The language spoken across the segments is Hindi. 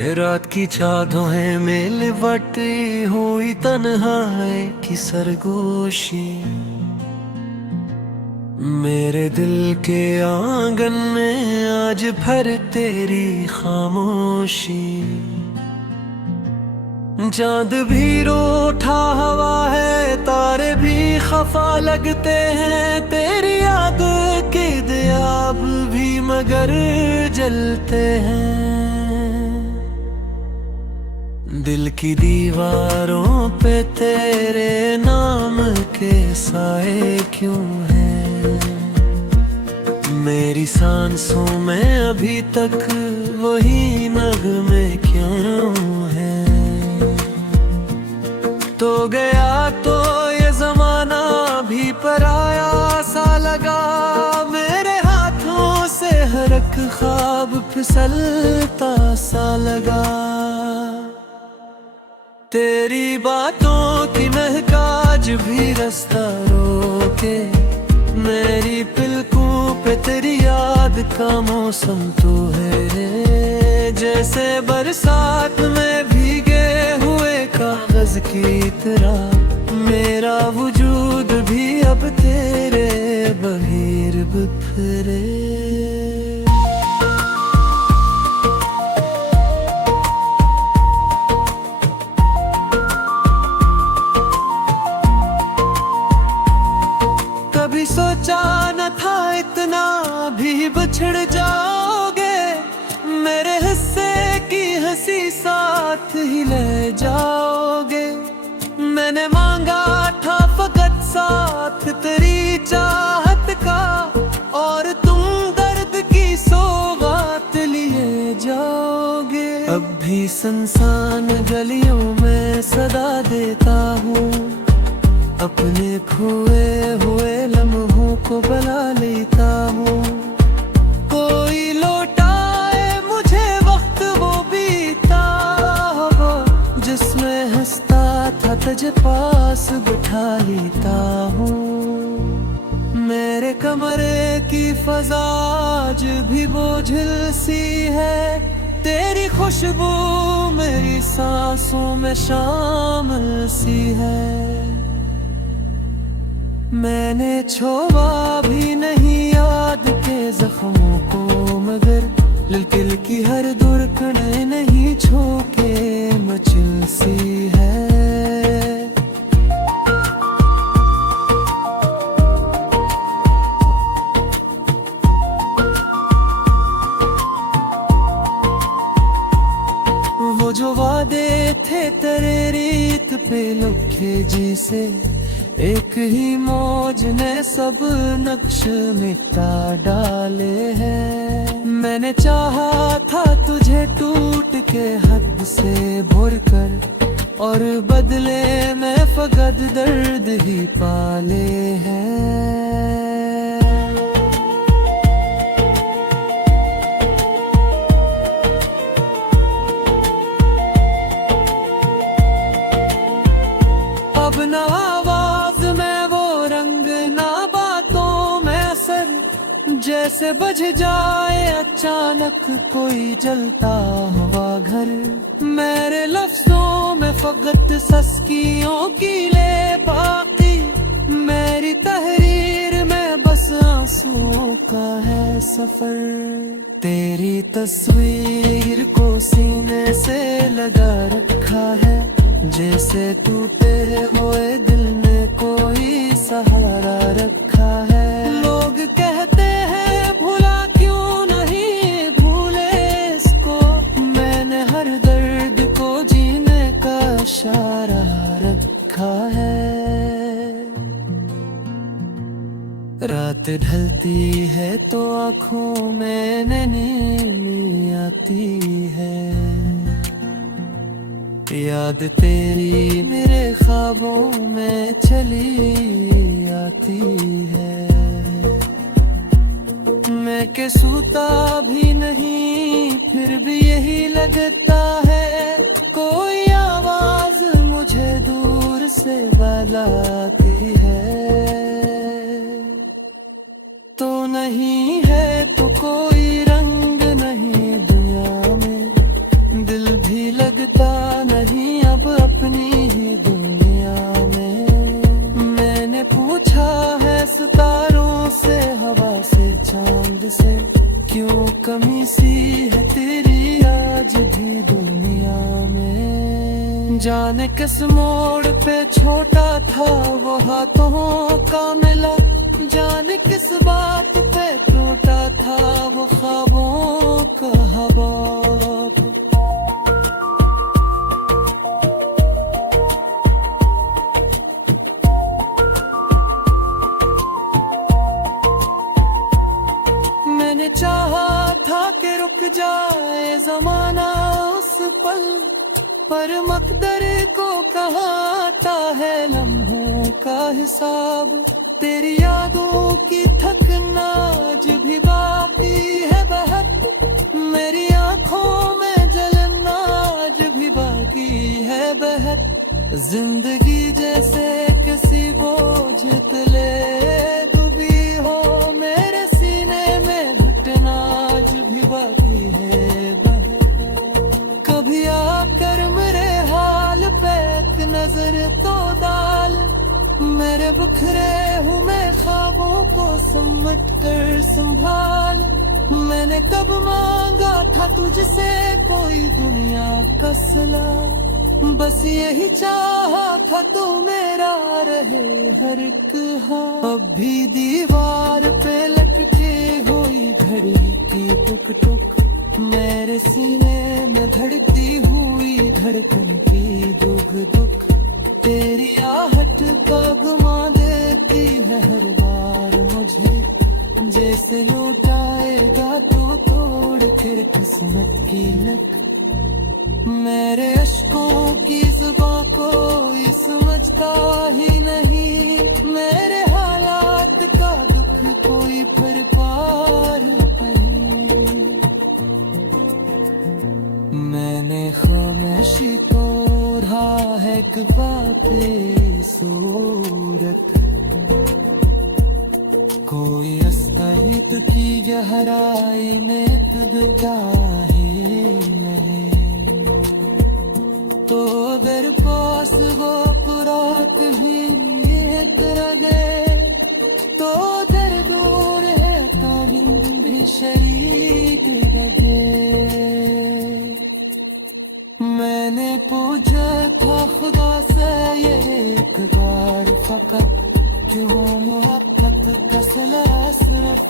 रात की चादरें में लिपटी हुई तन्हाई की सरगोशी, मेरे दिल के आंगन में आज भर तेरी खामोशी। चांद भी रूठा हवा है, तारे भी खफा लगते हैं, तेरी याद के दिया अब भी मगर जलते हैं। दिल की दीवारों पे तेरे नाम के साए क्यों हैं? मेरी सांसों में अभी तक वही नगमे क्यों हैं? तो गया तो ये जमाना भी पराया सा लगा, मेरे हाथों से हर एक ख्वाब फिसलता सा लगा। तेरी बातों की महकाज भी रास्ता रोके, मेरी पलकों पे तेरी याद का मौसम तो है, जैसे बरसात में भीगे हुए कागज की तरह मेरा वजूद भी अब तेरे बगैर बिखरे। कभी सोचा न था इतना भी बिछड़ जाओगे, मेरे हिस्से की हंसी साथ ही ले जाओगे। मैंने मांगा था फकत साथ तेरी चाहत का, और तुम दर्द की सौगात लिए जाओगे। अब भी सुनसान गलियों में सदा देता हूँ, अपने खोए हुए लम्हों को बुला लेता हूँ। कोई लौटाए मुझे वक्त वो बीता हुआ, जिसमें हंसता था तुझे पास बिठा लेता हूँ। मेरे कमरे की फजा आज भी बोझिल सी है, तेरी खुशबू मेरी सांसों में शामिल सी है। मैंने छोड़ा भी नहीं याद के जख्मों को, मगर दिल की हर धड़कन नहीं छोके मचिल सी है। वो जो वादे थे तेरे रीत पे लिखे जिसे, एक ही मौज ने सब नक्श मिटा डाले हैं। मैंने चाहा था तुझे टूट के हद से भर कर, और बदले में फकत दर्द ही पाले हैं। अब ना जैसे बुझ जाए अचानक कोई जलता हुआ घर, मेरे लफ्जों में फकत सस्कियों की ले बाकी, मेरी तहरीर में बस आंसुओं का है सफर। तेरी तस्वीर को सीने से लगा रखा है, जैसे टूटे हुए दिल ने कोई सहारा रखा है। लोग कहते हैं भूला क्यों नहीं भूले इसको, मैंने हर दर्द को जीने का इशारा रखा है। रात ढलती है तो आँखों में नींद आती है, याद तेरी मेरे ख्वाबों में चली आती है। मैं के सूता भी नहीं फिर भी यही लगता है, कोई आवाज मुझे दूर से बुलाती है। तो नहीं है तो कोई रंग नहीं दुनिया में, दिल से, क्यों कमी सी है तेरी आज भी दुनिया में। जाने किस मोड़ पे छोटा था वो हाथों का मिला, जाने किस बात पे टूटा था वो ख्वाबों का हबाब। मैंने चाहा था कि रुक जाए जमाना उस पल, पर मकदर को कहाँ आता है लम्हों का हिसाब। तेरी यादों की थकना आज भी बाकी है बहत, मेरी आंखों में जलना आज भी बाकी है बहत। जिंदगी जैसे किसी बोझ तले डूबी हो, मेरे सीने में घटना आज भी बाकी है बहत। कभी आकर मेरे हाल पे एक नजर तो डाल, मेरे बिखरे हुए ख्वाबों को समट कर संभाल। मैंने कब मांगा था तुझसे कोई दुनिया का सला, बस यही चाहा था तू मेरा रहे हर एक हाल। अब भी दीवार पे लटके हुई घड़ी की टुक टुक, मेरे सीने में धड़कती हुई धड़कन की दुख दुख। तेरी आहट का गुमा देती है हर बार मुझे, जैसे लौटाएगा तो तोड़ कर किस्मत की लक। मेरे अश्कों की जुबां कोई समझता ही नहीं, मेरे हालात का दुख कोई भर पार नहीं। मैंने खामोशी को रहा है एक बातें सूरत, कोई अस्तित्व की गहराई में तुझका ही नहीं। तो अगर पास वो पूरा कहीं एक रगे, तो दर दूर है तालीम भी शरीक रगे। मैंने पूछा था खुदा से ये एक बार फकत, क्यों मोहब्बत का सिला सिर्फ।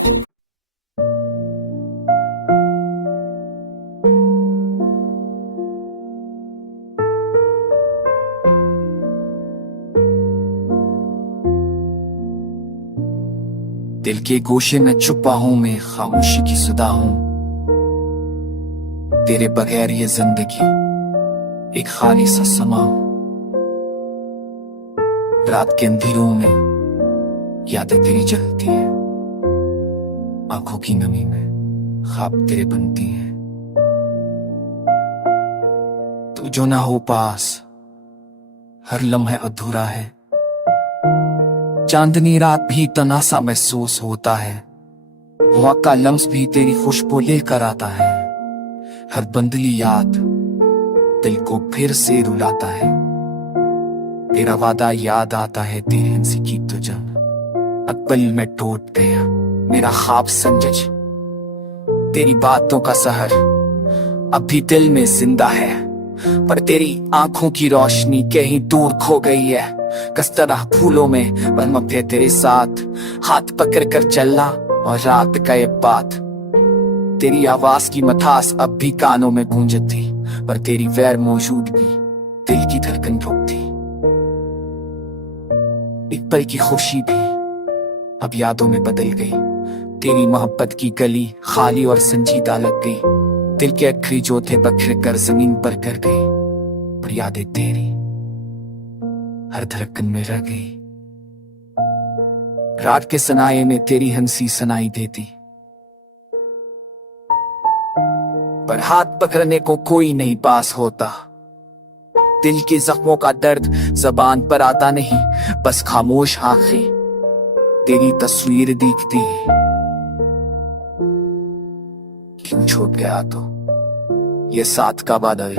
दिल के गोशे में छुपा हूं मैं, खामोशी की सदा हूं। तेरे बगैर ये जिंदगी एक खाली सा समा हूं। रात के अंधेरों में यादें तेरी जलती है, आंखों की नमी में ख्वाब तेरे बनती हैं। तू जो ना हो पास हर लम्हा अधूरा है, चांदनी रात भी तनासा महसूस होता है। हवा का लम्स भी तेरी खुशबू लेकर आता है। हर बंदली याद दिल को फिर से रुलाता है। तेरा वादा याद आता है, तेरी हंसी की तुझा अकबल में टूट गया मेरा ख्वाब संजज। तेरी बातों का सहर अब भी दिल में जिंदा है, पर तेरी आंखों की रोशनी कहीं दूर खो गई है। किस तरह फूलों में बन थे तेरे साथ, हाथ पकड़ कर चलना और रात का ये बात। तेरी आवाज की मथास अब भी कानों में गूंजती, पर तेरी गैर मौजूदगी दिल की धड़कन रोकती। एक पल की खुशी भी अब यादों में बदल गई। तेरी मोहब्बत की गली खाली और संजीदा लग गई। दिल के अखरी जो थे बखर कर जमीन पर कर गई, पर यादें तेरी हर धड़कन में रह गई। रात के सनाए में तेरी हंसी सुनाई देती, पर हाथ पकड़ने को कोई नहीं पास होता। दिल के जख्मों का दर्द जबान पर आता नहीं, बस खामोश आंखें तेरी तस्वीर दिखती। क्यों छूट गया तो ये साथ का बादल,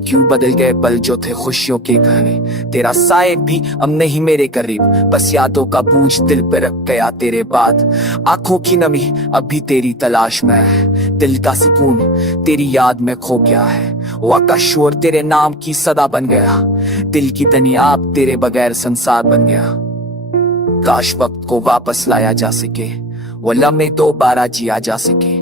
क्यों बदल गए पल जो थे खुशियों के घने, तेरा साए भी अब नहीं मेरे करीब, बस यादों का बोझ दिल पे रख गया तेरे बाद। आंखों की नमी अब भी तेरी तलाश में है, दिल का सुकून तेरी याद में खो गया है। वाका शोर तेरे नाम की सदा बन गया, दिल की दुनिया अब तेरे बगैर संसार बन गया। काश वक्त को वापस लाया जा सके, वो लम्हे दोबारा जिया जा सके।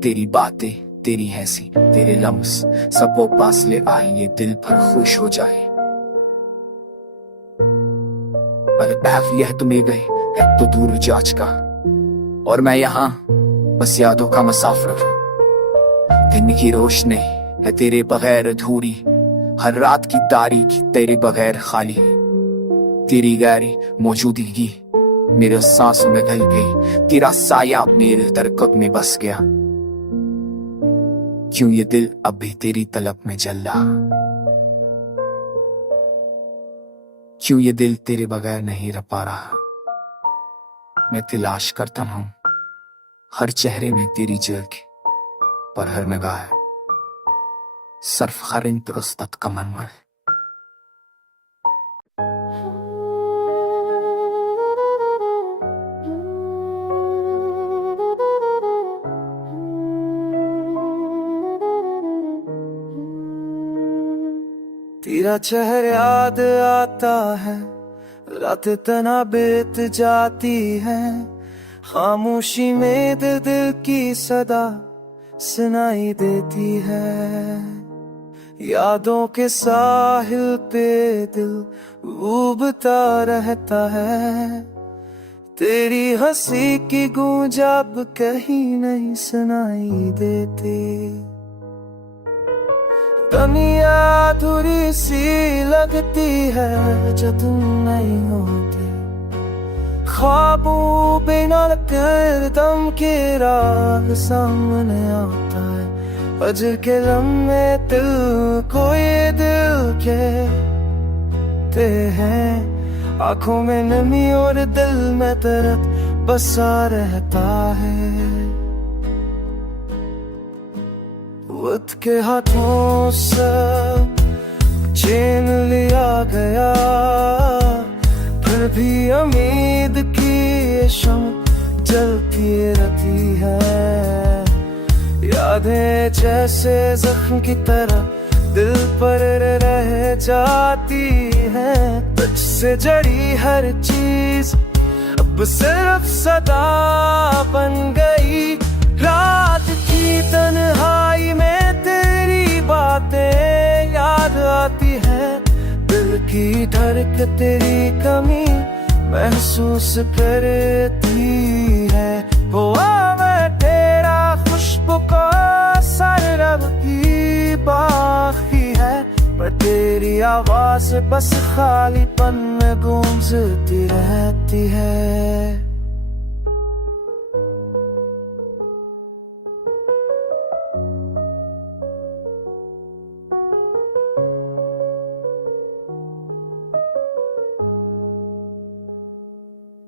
तेरी बातें, तेरी हंसी, तेरे लम्स सब वो पास ले आए, ये दिल भर खुश हो जाए। पर यह तुम्हें गए है तो दूर जाच का, और मैं यहाँ बस यादों का मुसाफिर हूँ। दिन की रोशनी है तेरे बगैर अधूरी, हर रात की तारीख तेरे बगैर खाली। तेरी गहरी मौजूदगी मेरे सांसों में ढल गई, तेरा साया मेरे तरकब में बस गया। क्यों ये दिल अब भी तेरी तलब में जल रहा, क्यों ये दिल तेरे बगैर नहीं रह पा रहा। मैं तलाश करता हूँ हर चेहरे में तेरी झलक, पर हर निगाह सिर्फ खरिन दुरुस्त का मनवर। तेरा चेहरा याद आता है, रात तना बीत जाती है, खामोशी में दिल दिल की सदा सुनाई देती है। यादों के साहिल पे दिल उबता रहता है, तेरी हंसी की गूंज अब कहीं नहीं सुनाई देती। दुनिया अधूरी सी लगती है जब तुम नहीं होते, ख्वाबों बिना कर दम के राग सामने आता है। फजर के लम्हे दिल को ये दिल कहते हैं, आंखों में नमी और दिल में दर्द बसा रहता है। वक्त के हाथों से छीन लिया गया, फिर भी उम्मीद की ये शम्म जलती रहती है। यादें जैसे जख्म की तरह दिल पर रह जाती है, तुझसे जड़ी हर चीज अब सिर्फ सदा बन गई। रात की तन्हाई में तेरी बातें याद आती है, दिल की धड़क तेरी कमी महसूस करती है। हुआ मैं तेरा खुशबू का सर रब की बाकी है, पर तेरी आवाज बस खालीपन में गूंजती रहती है।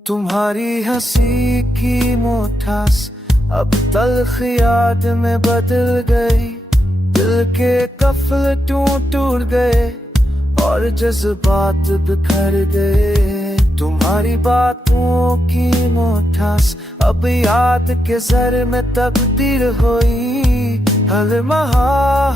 तुम्हारी हंसी की मोठास अब तल्ख याद में बदल गई, दिल के कफल टूट गए और जज्बात बिखर गए। तुम्हारी बातों की मोठास अब याद के जर में तब्दील हुई, हर महा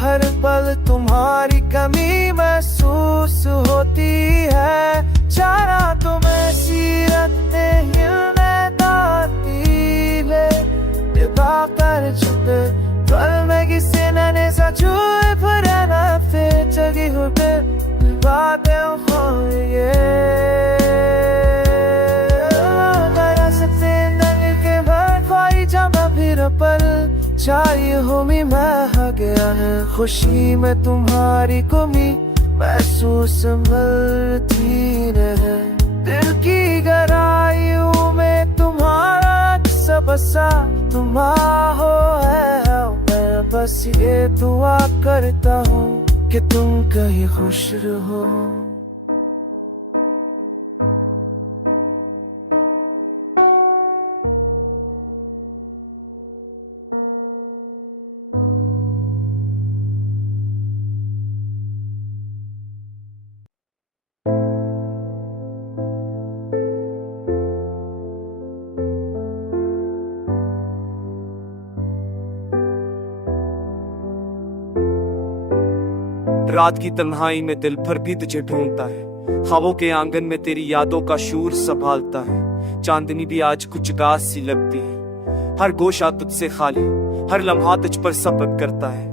हर पल तुम्हारी कमी महसूस होती है। चारा तुम्हें सीरत हिलने दातीले निभा कर छुपे पल में किसी ने सचुए फराना फिर जगी होते बातें ये सकते नंग के बाद कोई जमा फिर पल चाहिए होमी मैं गया है। खुशी में तुम्हारी कमी महसूस मिलती रहे, दिल की गहराइयों में तुम्हारा सब सा तुम्हारा है। मैं बस ये दुआ करता हूँ कि तुम कहीं खुश रहो। रात की तन्हाई में दिल भर भी तुझे ढूंढता है। ख्वाबों के आंगन में तेरी यादों का शूर संभालता है। चांदनी भी आज कुछ उदास सी लगती है। हर गोशा तुझसे खाली, हर लम्हा तुझ पर सब्र करता है।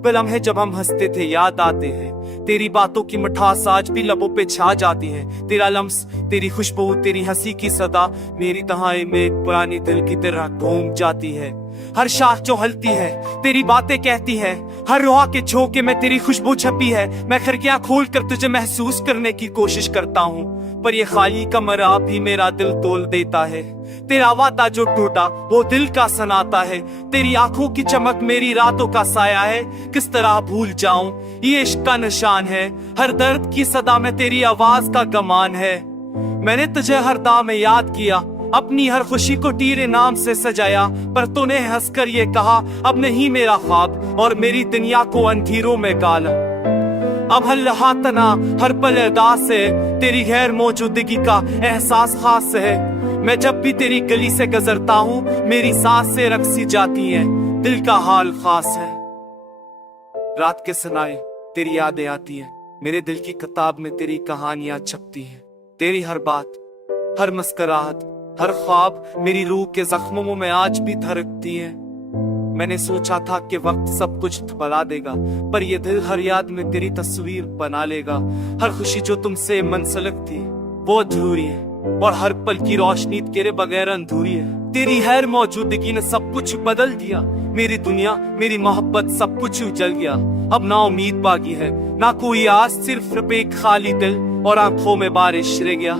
वे लम्हे जब हम हंसते थे याद आते हैं। तेरी बातों की मिठास आज भी लबों पे छा जाती है। तेरा लम्स, तेरी खुशबू, तेरी हंसी की सदा मेरी तन्हाई में एक पुरानी दिल की तरह घूम जाती है। हर शाख जो हलती है तेरी बातें कहती है। हर रुआ के झोंके में तेरी खुशबू छपी है। मैं खिड़कियां खोल कर तुझे महसूस करने की कोशिश करता हूँ, पर ये खाली कमरा भी मेरा दिल तोल देता है। तेरा वादा जो टूटा वो दिल का सनाता है। तेरी आंखों की चमक मेरी रातों का साया है। किस तरह भूल जाऊं, ये इश्क का निशान है। हर दर्द की सदा में तेरी आवाज का गमान है। मैंने तुझे हर दाव में याद किया, अपनी हर खुशी को तेरे नाम से सजाया, पर तूने हंसकर ये कहा अब नहीं मेरा ख्वाब, और मेरी दुनिया को अंधेरों में गाला। अब हर लम्हा तना, हर पल अरदास है। तेरी गैर मौजूदगी का एहसास खास है। मैं जब भी तेरी गली से गुजरता हूँ मेरी सांस से रक्सी जाती है। दिल का हाल खास है। रात के सनाए तेरी यादें आती हैं। मेरे दिल की किताब में तेरी कहानियां छपती हैं। तेरी हर बात, हर मुस्कुराहट, हर ख्वाब मेरी रूह के जख्मों में आज भी धड़कती है। मैंने सोचा था कि वक्त सब कुछ भुला देगा, पर ये दिल हर याद में तेरी तस्वीर बना लेगा। हर खुशी जो तुमसे मनसलक थी वो अधूरी है, और हर पल की रोशनी तेरे बगैर अधूरी है। तेरी हर मौजूदगी ने सब कुछ बदल दिया। मेरी दुनिया, मेरी मोहब्बत सब कुछ उजल गया। अब ना उम्मीद बाकी है, ना कोई आस, सिर्फ एक खाली दिल और आंखों में बारिश रह गया।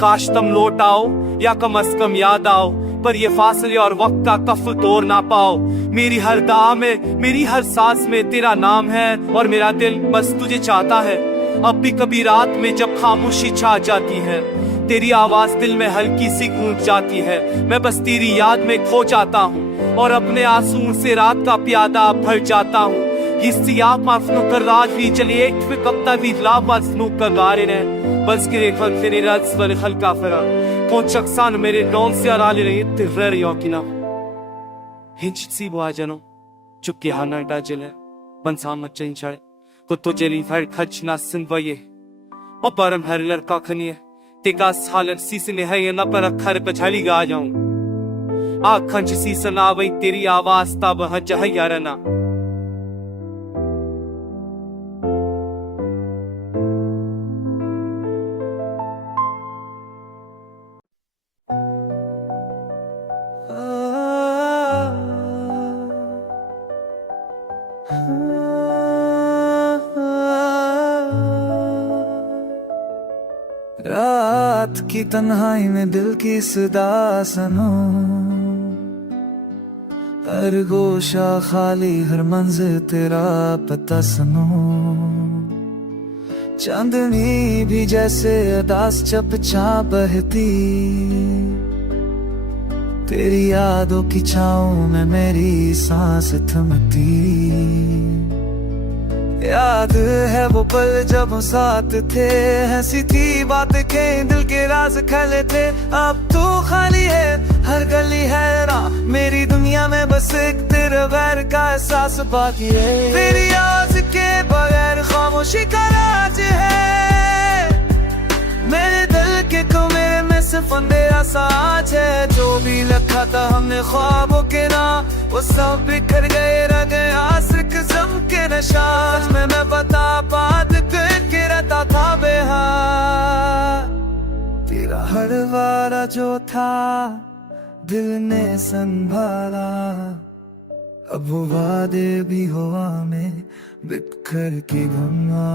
काश तुम लौट आओ या कम अज कम याद आओ, पर ये फासले और वक्त का कफ तोड़ ना पाओ। मेरी हर दाह में, मेरी हर सांस में तेरा नाम है, और मेरा दिल बस तुझे चाहता है। अब भी कभी रात में जब खामोशी छा जाती है, तेरी आवाज दिल में हल्की सी गूंज जाती है। मैं बस तेरी याद में खो जाता हूँ, और अपने आंसू से रात का प्यादा भर जाता हूँ। हिस्सियाँ माफनों कर राज भी चलिए कब तक भी लावाजनों का गारे ने बस के फल तेरे राज वाले खल का फरा कौन शख्सान मेरे नौन से आराले रही तिर्र योकिना हिंच सी बुआजनो चुपके हाना डाजले बनसा मच्चन छाड़े को तो जेरी फाइट खच ना सिंवये और परम हर लड़का खनिए तेका सालन सीसने है ये ना पर अखर पछाली गा जाऊं आखंच सीसन आवई तेरी आवाज तब हज यारना रात की तन्हाई में दिल की सदा सुनो, हर गोशा खाली, हर मंजिल तेरा पता सुनो। चांदनी भी जैसे अदास चपचा बहती, तेरी यादों की छाँव में मेरी सांस थमती। याद है वो पल जब हम साथ थे, हंसी थी बातें के दिल के राज खले थे। अब तू खाली है, हर गली है ना मेरी दुनिया में बस एक तेरे गैर का एहसास बाकी है। तेरी आवाज़ के बगैर खामोशी का राज है। मेरे दिल के कमरे में सिर्फ अंधेरा साज है। जो भी लिखा था हमने ख्वाबों के नाम, वो सब बिखर गए, रह गए आशिक जम के नशा में। मैं बता बात करके रहता था बेहाल। तेरा हर वादा जो था दिल ने संभाला, अब वो वादे भी हवा में बिखर के गमा।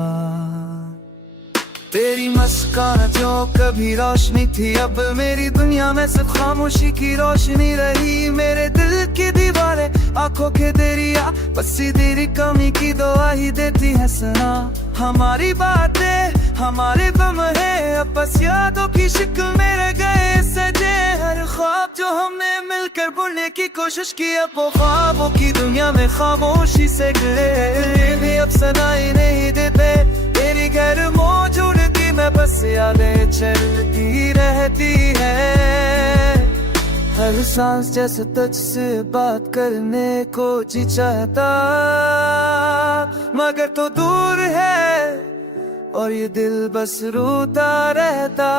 तेरी मुस्कान जो कभी रोशनी थी, अब मेरी दुनिया में सिर्फ खामोशी की रोशनी रही। मेरे दिल की दीवारें आंखों के दरिया, बस तेरी कमी की दुआ ही देती है सना। हमारी बातें हमारे गम है, अब बस यादों की शिकल में रह गए सजे। हर ख्वाब जो हमने मिलकर बुनने की कोशिश की, अब वो ख्वाबों की दुनिया में खामोशी से गिरे भी अब सुनाई नहीं देते। तेरी गैर मौजूदगी में बस यादें चलती रहती है। हर सांस जैसे तुझसे बात करने को जी चाहता, मगर तो दूर है और ये दिल बस रोता रहता।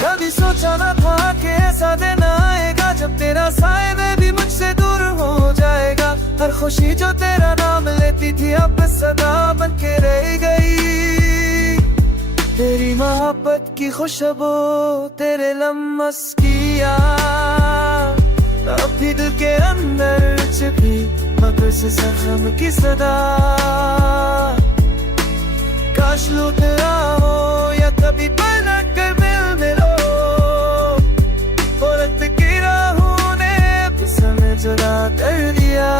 कभी सोचा न था कि ऐसा दिन आएगा जब तेरा साया भी मुझसे दूर हो जाएगा। हर खुशी जो तेरा नाम लेती थी अब सदा बन के रह गई। तेरी मोहब्बत की खुशबू, तेरे लम्स की याद, अब भी दिल के अंदर छिपी मगर से सनम की सदा। काश लौट आओ या कभी पलट कर मिलो, औरत की राहों ने समय जुदा कर दिया।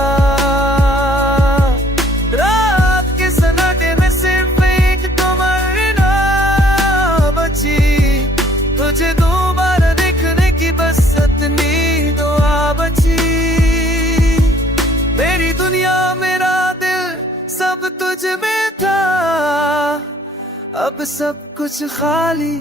रात के सन्नाटे में सिर्फ एक तमन्ना बची, तुझे दोबारा देखने की बस इतनी दुआ बची। मेरी दुनिया मेरा दिल सब तुझ में था, अब सब कुछ खाली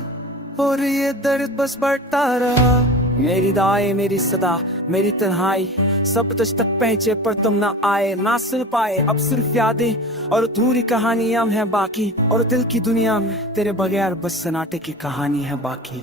और ये दर्द बस बढ़ता रहा। मेरी दाएं मेरी सदा मेरी तन्हाई, सब तुझ तक पहुंचे पर तुम ना आए, ना सुन पाए। अब सिर्फ यादें और अधूरी कहानियां हैं बाकी, और दिल की दुनिया में तेरे बगैर बस सन्नाटे की कहानी है बाकी।